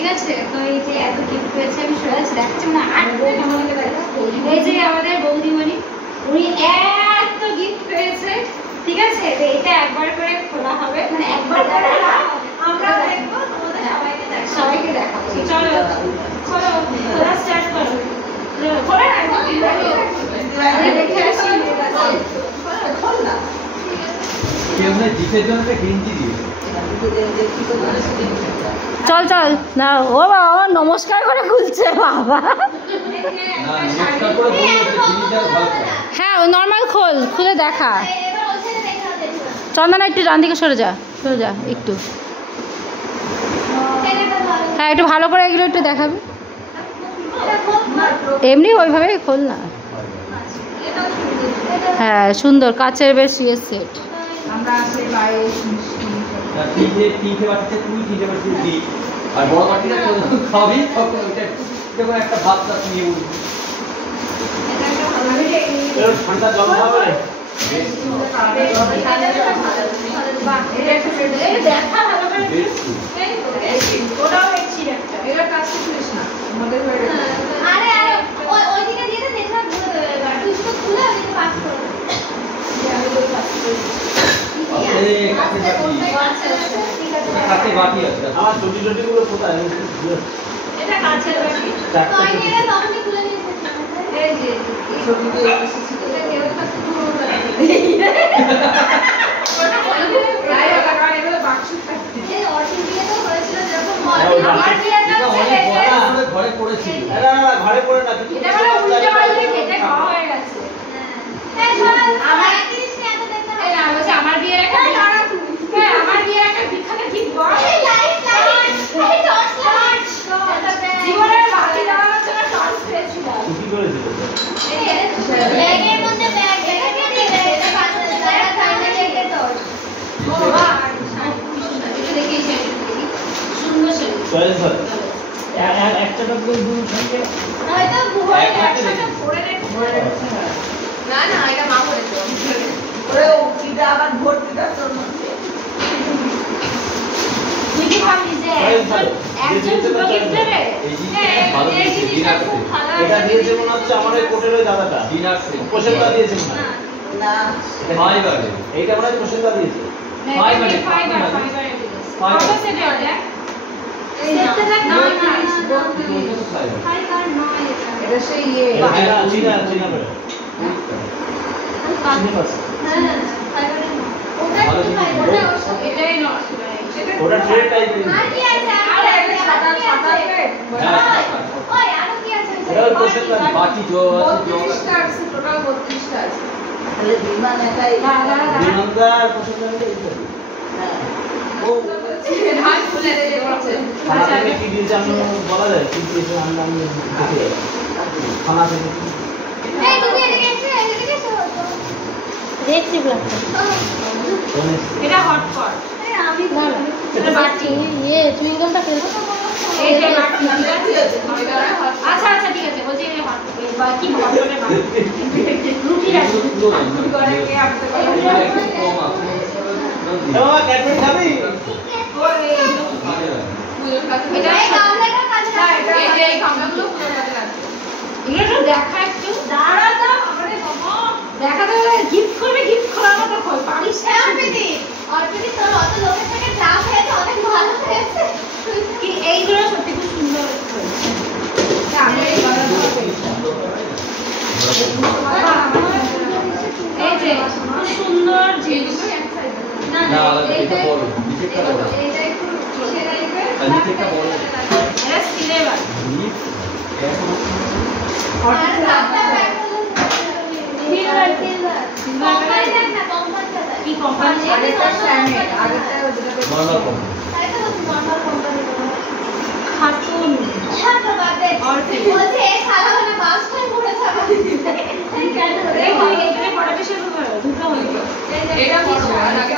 ঠিক আছে? তো এই যে এত গিফট পেয়েছে আমি সরাসরি দেখাচ্ছি না। এই যে আমাদের বৌদিমণি উনি এত গিফট পেয়েছে, ঠিক আছে? তো এটা একবার করে খোলা হবে, মানে একবার করে আমরা দেখবো, তোমাদের সবাইকে দেখাবো। চলো খোলো, খোলা স্টার্ট করো। খোলা দেখে আসি। খোল না। চল চল না, ও বাবা নমস্কার করে খুলছে বাবা। হ্যাঁ নর্মাল খোল, খুলে দেখা। চন্দনা একটু ডান দিকে সরে যা, সরে যা একটু। হ্যাঁ একটু ভালো করে এগুলো একটু দেখাবি। এমনি ওইভাবেই খোল না। হ্যাঁ সুন্দর কাচের বেশ ইয়ের সেট। আমরা আসলে বাইরে আর বড় বাটিটা খাবি তখন একটা ভাত টাত নিয়ে উঠবি। ঠান্ডা জল খাবে আমার চটি চটি গুলো কোথায়? এটা কাছের বাটি। এই যে ছবিতে এসেছিল এটা কেউ কাছে পুরো প্রায় আলাদা এগুলো বাক্স থাকতে। এই অর্ডার দিয়ে তো হয়েছিল যখন আমার বিয়েটা অনেক ঘরে পড়েছিল। না না ঘরে পড়ে না, কিন্তু এটা মানে উল্টো পাল্টে খেতে খাওয়া হয়ে গেছে। হ্যাঁ আমার জিনিস নিয়ে এত দেখতে হবে। এই না বলছে আমার বিয়ের একটা দাঁড়া তুই। হ্যাঁ আমার বিয়ের একটা বিখানে ঠিক বল। এই লাইট এই টর্চ লাইট জীবনের বাকি দাঁড়ানোর জন্য টর্চ পেয়েছিল। কি করেছিল? ব্যাগের মধ্যে ব্যাগ রেখে দিয়ে এটা পাশে দাঁড়া থাকলে রেখে টর্চ। ও বাবা এটা দেখিয়ে শেষ করি। সুন্দর শেষ। চল চল। একটা তো দূর থেকে হয়তো ভুলে একসাথে পড়ে রেখেছে। না না এটা মা বলেছে। ওরে ও কিটা আবার ভর্তিটা তোর মধ্যে। তুই কি ভাবছিস যে একজন দুটো গিফট দেবে? এটা দিয়েছে মনে হচ্ছে আমার ওই কোটের ওই দাদাটা প্রসেনদা দিয়েছে না না ফাইবার এইটা মনে হয় প্রসেনদা দিয়েছে ফাইবার কত সেটে ওটা সেটটা দেখ না না ফাইবার নয় এটা সেই এটা চিনা চিনা বলে হ্যাঁ ফাইবারের ওটা কি ফাইবার এটাই নয় ওটা ট্রে টাইপের আর কি আছে আরে সাদা সাদা প্লেট ওই আর কি আছে এটা প্রসেনদা বাকি जो আছে 32টা আছে টোটাল 32টা আছে তাহলে বিমান একাই বিমানদা প্রসেনদা এইটা হ্যাঁ ও হাত খুলে রে বলছে আচ্ছা আমি কি দিয়েছি আমি বলা যায় কি দিয়েছি আমি দেখে খানা থেকে এই তুমি এদিকে এসো দেখছি ব্লগটা এটা হট পট আমি এটা বাটি ये চুইংগামটা ফেলছো এই যে বাটি আচ্ছা আচ্ছা ঠিক আছে বলছি এই হট বাকি হটপটে রুটি রাখো করে কে আপনি ও ক্যাডবেরি খাবি এটা এই গামলাটা কাছে রাখো এই যে এই গামলাগুলো পুরো কাছে রাখো এগুলো দেখা একটু দাঁড়া দাও আমারে বাবা দেখাতে হলে গিফট করবে গিফট করার মতো কই পারিস না অর্পিতি অর্পিতি তোর অত লোকের থেকে চাপ হয়েছে অনেক ভালো হয়েছে কি এইগুলো সত্যি খুব সুন্দর হয়েছে আমি এই এই যে খুব সুন্দর জিনিস না না এইটা বড় নিচেটা বড় এইটা একটু কিসের টাইপের নিচেটা বড় এটা স্টিলের বাটি আর সাতটা ব্যাগ কোম্পানি দেখ না কোম্পানিটা কি কোম্পানি আগেটা স্ট্যান্ডার্ড আগেটা ওটাতে নরমাল কোম্পানি তাই তো নরমাল কোম্পানি খাতুন ছাড়ো বাদে আর বলছে এই সারা মানে মাস টাইম পড়ে থাকা এই কেন রে ভাই এখানে বড় বেশি হবে দুটো হইছে এটা বড় আর আগে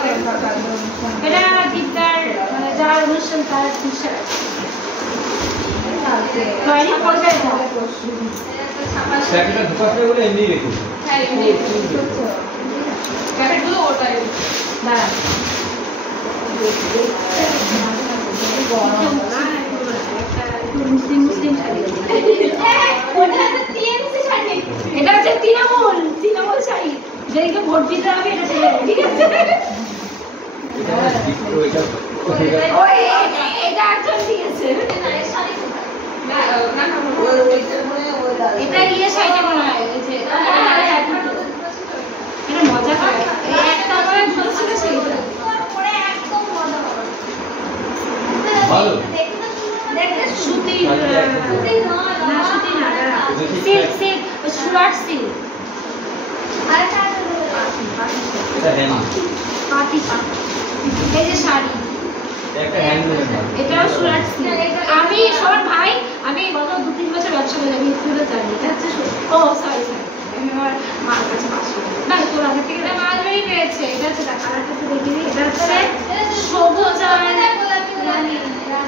এটা দীপদার মানে যারা অনুষ্ঠান তার টি-শার্ট তৈরি করবে প্যাকেটটা ঢোকাতে বলে এমনি রেখেছি হ্যাঁ এমনি প্যাকেটগুলো ওটাই দাঁড়া গরম না ভোট দিতে হবে এটা ছেড়ে ঠিক আছে এটা একজন দিয়েছে এটা ইয়ে সাইডে মনে হয় এটা মজা করে একটা করে বলছিল সেইটা ভালো দেখতে সুতি না সুতি না সিল্ক সিল্ক শর্ট সিল্ক আচ্ছা এটা হ্যান্ড পাটি এই যে শাড়ি একটা হ্যান্ডলুমের মাল এটাও শর্ট সিল্ক আমি শর্ট ভাই আমি গত 2-3 বছর ব্যবসা করে আমি পুরো জানি এটা হচ্ছে ও সরি আমি আমার মার কাছে পাশে না তোর আগে থেকে এটা মালবেরি পেয়েছে এটা হচ্ছে কালারটা তো দেখিনি এটা হচ্ছে সবুজ আর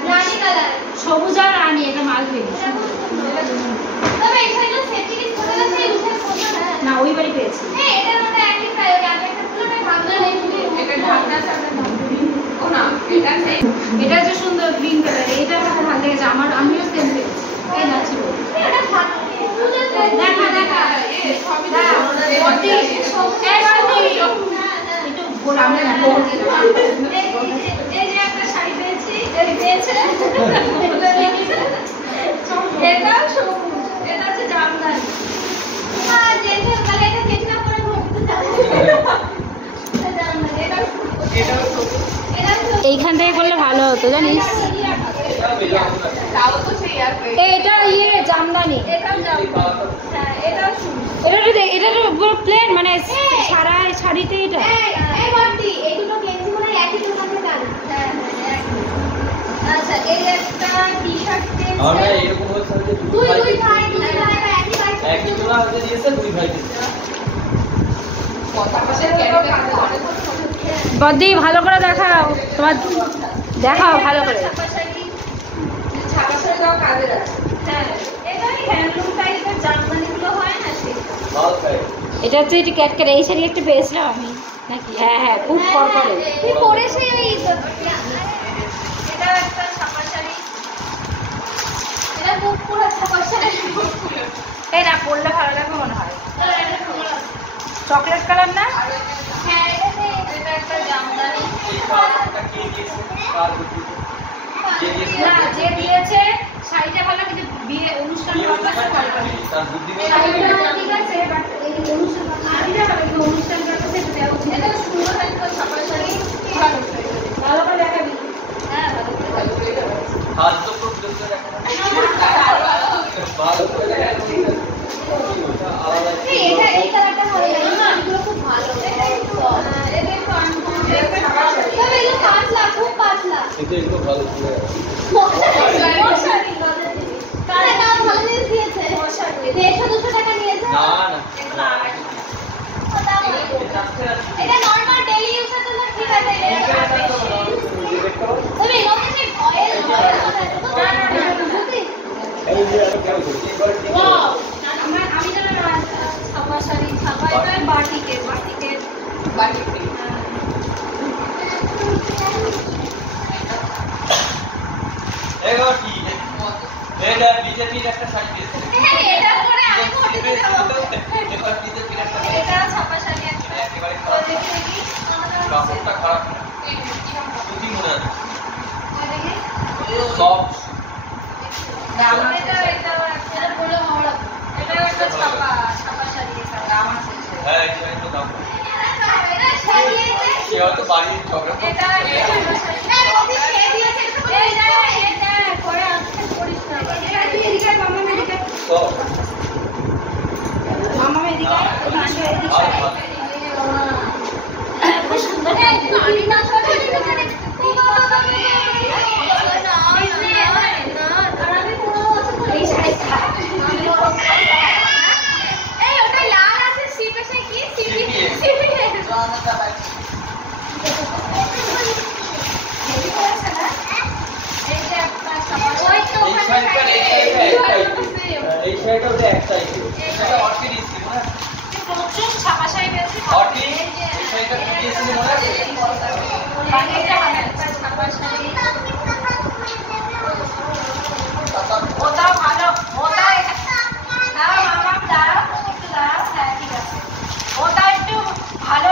রানী কালার সবুজ আর রানী এটা মালবেরি তবে এখানে সেটিং করে আছে উঠে কোথা না ওই বাড়ি পেয়েছি হ্যাঁ এটা ওটা একই প্রায় আমি একটা পুরোটা ভাঙা নেই এটা ঢাকনা সামনে ও না এটা যে সুন্দর গ্রিন কালার এটা আমার ভালো লেগেছে আমার আমিও সেম পেয়েছি এই না ছিল এটা ভালো দেখা দেখা এই সবই বডি একটু গোলামে এই যে একটা শাড়ি পেয়েছি এই পেয়েছে এটা সবুজ এটা হচ্ছে জামদানি আর যেটা মানে এটা দেখনা পরে ঘুরতে যাবে জামদানি এটা এইখান থেকে করলে ভালো হতো জানিস এটা ইয়ে জামদানি এটা তো প্লেন মানে সারা শাড়িতে এটা আচ্ছা এই একটা টি-শার্ট আমরা এরকম হচ্ছে যে দুই ভাই একই তোলা হতে দিয়েছে দুই ভাই বদি ভালো করে দেখাও তোমার দেখাও ভালো করে এটা হচ্ছে এটি ক্যাটক্যাট এই শাড়ি একটা পেয়েছিলাম আমি নাকি হ্যাঁ হ্যাঁ খুব পরপরে পরেছে ওই এটা একটা ছাপা শাড়ি এটা খুব পুরো ছাপা শাড়ি এই না পরলে ভালো লাগবে মনে হয় চকলেট কালার না হ্যাঁ এটা একটা জামদানি না যে দিয়েছে শাড়িটা ভালো কিন্তু বিয়ে অনুষ্ঠান পারপাসে ভালো শাড়িটা ঠিক আছে বাট এই অনুষ্ঠান শাড়িটা ভালো কিন্তু অনুষ্ঠান পারপাসে এটা দেওয়া উচিত এটা সুন্দর একটা ছাপা শাড়ি ভালো ভালো করে দেখাবি হ্যাঁ ভালো করে হাত তো খুব সুন্দর দেখানো ভালো করে দেখাচ্ছি এটা এই কালারটা ভালো লাগে না এগুলো খুব ভালো এটা একটু তবে এগুলো পাতলা খুব পাতলা এটা একটু ভালো ছিল মশারি কারে দাম ভালো জিনিস দিয়েছে মশারি 150-200 টাকা নিয়েছে না না এটা নরমাল ডেইলি ইউজের জন্য ঠিক আছে তবে এগুলো কি অয়েল না এই যে আমি জানা ছাপা শাড়ি ছাপা এটা বাটিকে এগো কি এটা বিজেপির একটা শাড়ি দিয়েছে হ্যাঁ এটা পরে আমি কোটি দিতে হবে এটা বিজেপির একটা এটা ছাপা শাড়ি আছে একেবারে খারাপ কাপড়টা খারাপ না সুতি মনে আছে সফট দাম এটা বলে হওয়া এটা একটা ছাপা শাড়ি এটা দাম আছে হ্যাঁ এটা একটু দাম এটা শাড়ি আছে সে হয়তো বাড়ির ঝগড়া এটা সে দিয়েছে এটা পরে আসতে করিস না এটা তুই এদিকে মামা এদিকে মামা এদিকে খুব সুন্দর গাড়ি না চলে ভালো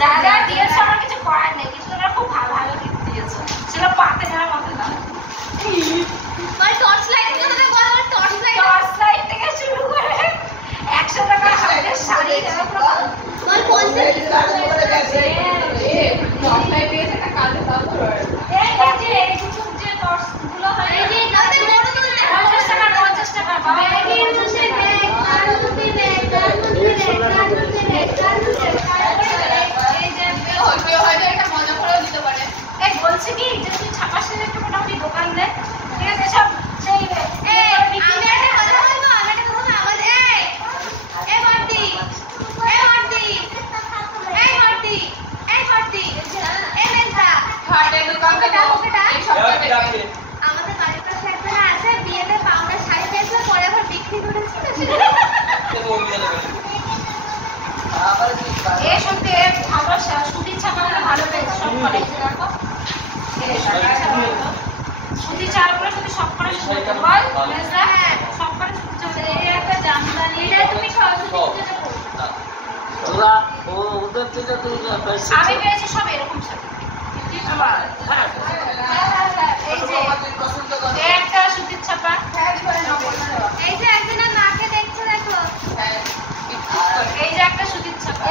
যা যা দিয়েছো আমার কিছু করার নেই, কিন্তু তোমরা খুব ভালো ভালো গিফট দিয়েছো, সেটা পাতে যাওয়ার মতো না। টর্চ লাইট থেকে শুরু করে 100 টাকা হাতের শাড়ি বলছে কি যে তুই ছাপাশের একটা মোটামুটি দোকান দেয়, ঠিক আছে? সব সেই আমাদের বাড়ির পাশে একটা আছে, বিয়েতে পাউডার শাড়ি পেয়েছিল, পরে আবার বিক্রি করেছিল। সত্যি ভালো সুতির ছাপাগুলো ভালো পেয়েছে সব করে, দেখো সুতির চালগুলো সত্যি সব করে বল সব করে সুতির। এই একটা জামদানি, এটা তুমি আমি পেয়েছি সব এরকম শাড়ি। এই একটা সুতির ছাপা, এই যে একজনের মাকে দেখছো দেখো, এই যে একটা সুতির ছাপা।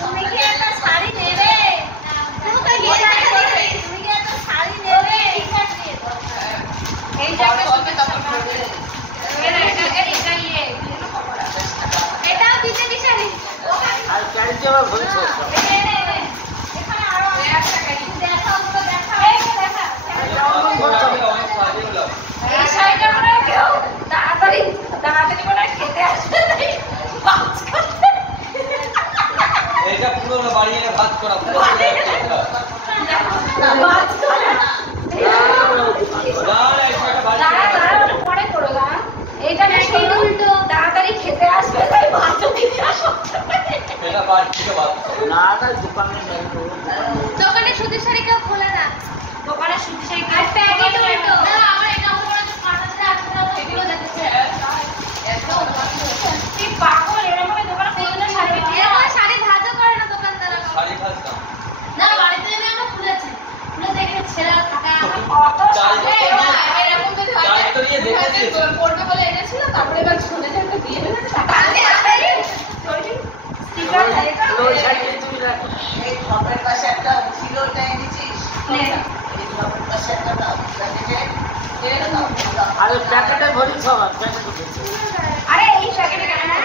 তুমি কি একটা শাড়ি নেবে? তুমি কি একটা শাড়ি নেবে? এই যে একটা সুতির ছাপা, এটাও বিজেপি শাড়ি। আর শাড়ি জমা বলছো এখানে আরো একটা শাড়ি দেখা, ওগুলো দেখা, এই দেখা এই শাড়িটা মনে হয় কেউ তাড়াতাড়ি মনে হয় খেতে আসবে, এটা পুরো বাড়ি এনে ভাত করা পরে করো না, এইটা বেশি উল্টো তাড়াতাড়ি খেতে আসবে তাই ভাত এটা বাড়ি থেকে ভাত না, তাই দোকানে সুতির শাড়ি কেউ খোলে না, দোকানে সুতির শাড়ি কেউ প্যাকেট উল্টো না। আমার এটা উপরে যে কাটাতে আছে না, এগুলো দেখেছে একদম ঠিক পাগল। এরকম দোকানে কোনদিন শাড়ি বিক্রি এরকম শাড়ি ভাজও করে না দোকানদাররা, শাড়ি ভাজ না বাড়িতে এনে আমরা খুলেছি এখানে ছেঁড়া থাকা কত শাড়ি এরকম যদি হয় তো নিয়ে দেখেছি পড়বে বলে এনেছিল, তারপরে এবার শুনে যে একটা দিয়ে দেবে টাকা আগে আগে স্টিকার এটা ওই শাড়ি তুমি রাখো। এই শপের পাশে একটা ছিল, ওটা এনেছিস? নে এই শপের পাশে একটা দাও প্যাকেটে দিয়ে দাও। আরে প্যাকেটে ভরি সব প্যাকেটে ভরি। আরে এই প্যাকেটে কেন না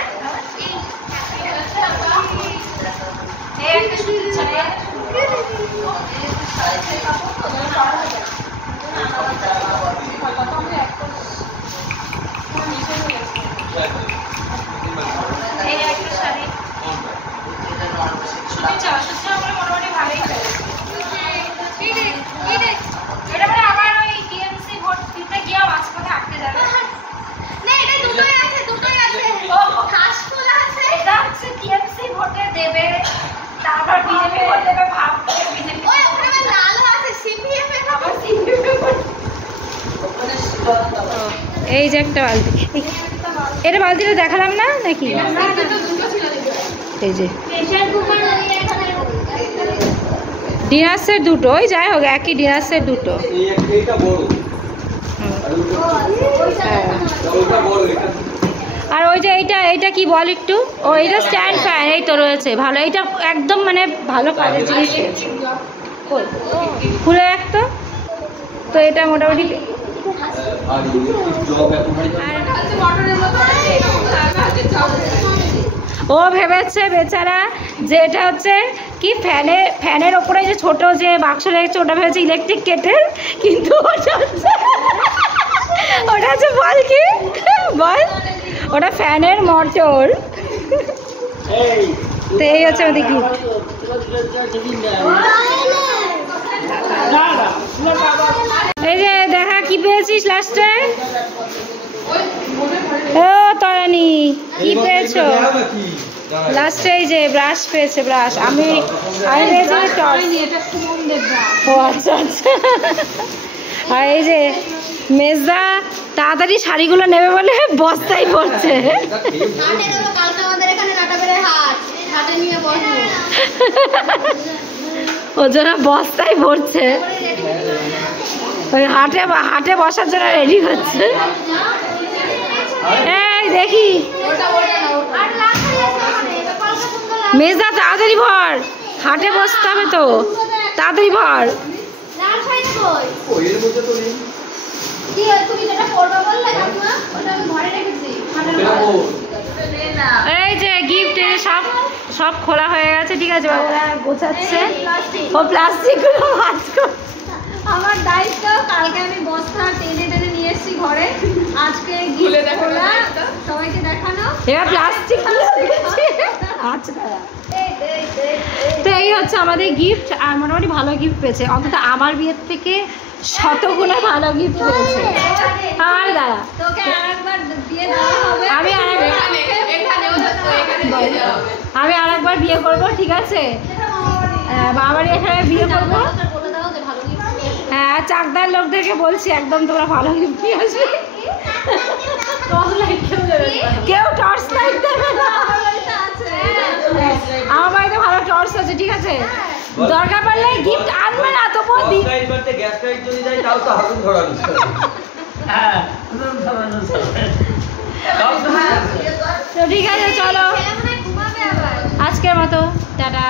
এই একটা সুতির ছাড়ে এই একটা শাড়ি সুতির ছাড়া মোটামুটি ভালোই এটা মানে আবার ওই টিএমসি ভোট দিতে গিয়েও মাঝপথে আটকে যাবে না। এটা দুটোই আছে, দুটোই আছে, কাশফুল আছে, এটা হচ্ছে টিএমসি ভোটে দেবে, তারপর বিজেপি ভোট দেবে, ভাববে বিজেপি ওই ওখানে লালও আছে, সিপিএফ এর আবার সিপিএফ ওখানে এই যে একটা বালতি, এটা বালতিটা দেখালাম না নাকি? এই যে প্রেসার কুকার লাগিয়ে এখানে ডিনার সেট দুটো, ওই যাই হোক একই ডিনার সেট দুটো। এইটা বড় আর ওই যে এইটা কি বল একটু, ও এটা স্ট্যান্ড ফ্যান, এই তো রয়েছে ভালো, এইটা একদম মানে ভালো কাজের জিনিস খুলে রাখতো তো, এটা মোটামুটি। ও ভেবেছে বেচারা যে এটা হচ্ছে কি ফ্যানের ওপরে যে ছোট যে বাক্স রেখেছে ওটা ভেবেছে ইলেকট্রিক কেটেল, কিন্তু ওটা হচ্ছে বল কি বল, ওটা ফ্যানের মোটর। তো এই হচ্ছে ওদিকে কি এই যে দেখা কি পেয়েছিস লাস্টে? ও তরানি কি পেয়েছো লাস্টে? এই যে ব্রাশ পেয়েছে, ব্রাশ। আমি পেয়েছি টর্চ। ও আচ্ছা আচ্ছা। আর এই যে মেজদা তাড়াতাড়ি শাড়িগুলো নেবে বলে বস্তায় পড়ছে। ওর জন্য বস্তায় ভরছে, ওই হাটে বসার জন্য রেডি হচ্ছে। এই দেখি মেজদা তাড়াতাড়ি ভর, হাটে বসতে হবে তো, তাড়াতাড়ি ভর। এই যে গিফট সব সব খোলা হয়ে গেছে, ঠিক আছে, ওরা গোছাচ্ছে। ও প্লাস্টিক গুলো ভাঁজ করছে। আমার দায়িত্ব, কালকে আমি বস্তা টেনে টেনে নিয়ে এসেছি ঘরে, আজকে গিফট খোলা সবাইকে দেখানো। এবার প্লাস্টিক আচ্ছা, তো এই হচ্ছে আমাদের গিফট। আর মোটামুটি ভালো গিফট পেয়েছে, অন্তত আমার বিয়ের থেকে শতগুণে ভালো গিফট পেয়েছে। আর দাঁড়া, তোকে আরেকবার দিয়ে দেওয়া হবে। আমি আরেকবার বিয়ে করবো, ঠিক আছে, বাবার এখানে বিয়ে করবো। হ্যাঁ, চাকদার লোকদেরকে বলছি একদম তোমরা ভালো গিফট নিয়ে আসবে। কেউ টর্চ লাইট দেবে না, আমার বাড়িতে ভালো টর্চ আছে, ঠিক আছে, দরকার পড়লে গিফট আনবে না তো বৌদি। তো ঠিক আছে, চলো আজকের মতো টাটা।